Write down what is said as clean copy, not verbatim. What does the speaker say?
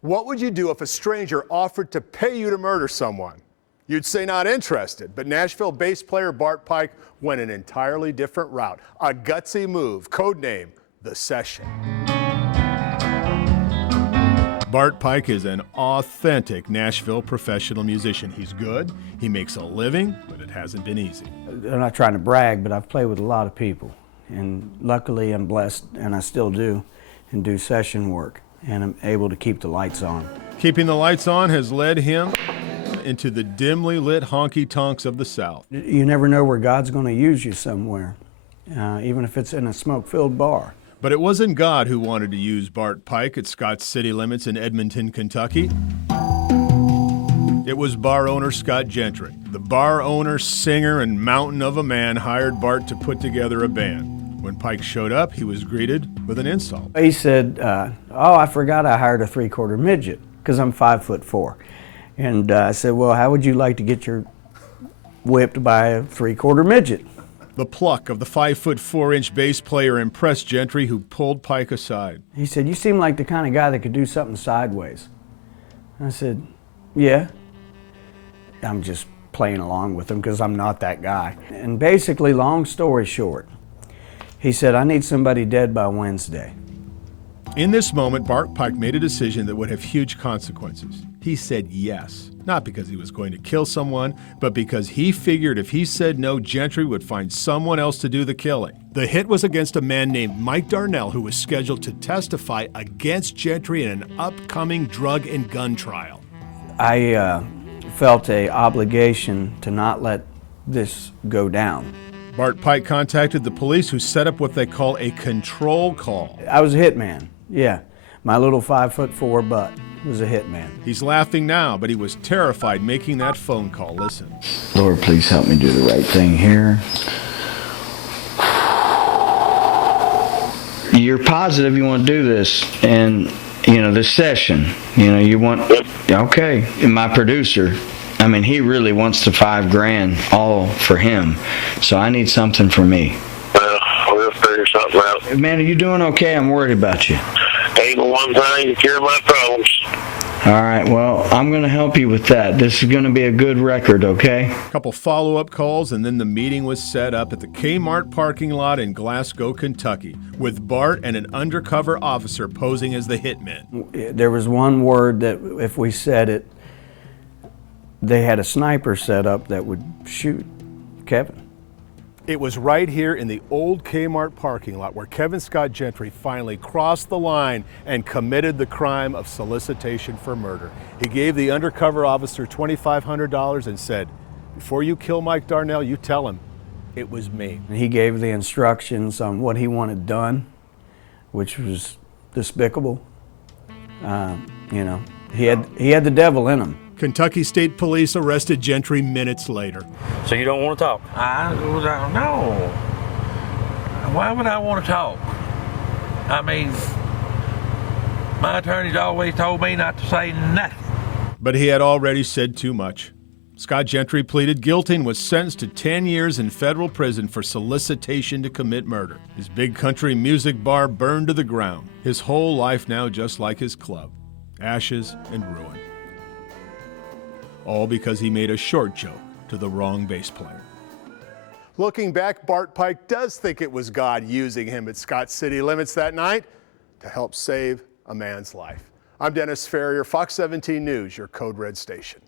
What would you do if a stranger offered to pay you to murder someone? You'd say not interested, but Nashville bass player Bart Pike went an entirely different route. A gutsy move, codename The Session. Bart Pike is an authentic Nashville professional musician. He's good, he makes a living, but it hasn't been easy. I'm not trying to brag, but I've played with a lot of people. And luckily I'm blessed, and I still do, and do session work. And I'm able to keep the lights on. Keeping the lights on has led him into the dimly lit honky-tonks of the South. You never know where God's going to use you somewhere, even if it's in a smoke-filled bar. But it wasn't God who wanted to use Bart Pike at Scott's City Limits in Edmonton, Kentucky. It was bar owner Scott Gentry. The bar owner, singer, and mountain of a man hired Bart to put together a band. When Pike showed up, he was greeted with an insult. He said, oh, I forgot I hired a 3/4 midget, because I'm 5'4". And I said, well, how would you like to get your whipped by a 3/4 midget? The pluck of the 5'4" bass player impressed Gentry, who pulled Pike aside. He said, you seem like the kind of guy that could do something sideways. I said, yeah. I'm just playing along with him because I'm not that guy. And basically, long story short, he said, I need somebody dead by Wednesday. In this moment, Bart Pike made a decision that would have huge consequences. He said yes, not because he was going to kill someone, but because he figured if he said no, Gentry would find someone else to do the killing. The hit was against a man named Mike Darnell, who was scheduled to testify against Gentry in an upcoming drug and gun trial. I felt an obligation to not let this go down. Bart Pike contacted the police, who set up what they call a control call. I was a hitman, yeah. My little 5'4" butt was a hitman. He's laughing now, but he was terrified making that phone call. Listen. Lord, please help me do the right thing here. You're positive you want to do this, and this session, you want, okay. And my producer, he really wants the $5,000 all for him, so I need something for me. Well, we'll figure something out. Man, are you doing okay? I'm worried about you. Ain't one thing to cure my problems. All right, well, I'm going to help you with that. This is going to be a good record, okay? A couple follow-up calls, and then the meeting was set up at the Kmart parking lot in Glasgow, Kentucky, with Bart and an undercover officer posing as the hitmen. There was one word that if we said it, they had a sniper set up that would shoot Kevin. It was right here in the old Kmart parking lot where Kevin Scott Gentry finally crossed the line and committed the crime of solicitation for murder. He gave the undercover officer $2,500 and said, before you kill Mike Darnell, you tell him it was me. He gave the instructions on what he wanted done, which was despicable. He had the devil in him. Kentucky State Police arrested Gentry minutes later. So you don't want to talk? No. Why would I want to talk? My attorney's always told me not to say nothing. But he had already said too much. Scott Gentry pleaded guilty and was sentenced to 10 years in federal prison for solicitation to commit murder. His big country music bar burned to the ground. His whole life now just like his club. Ashes and ruin. All because he made a short joke to the wrong bass player. Looking back, Bart Pike does think it was God using him at Scott City Limits that night to help save a man's life. I'm Dennis Ferrier, Fox 17 News, your Code Red station.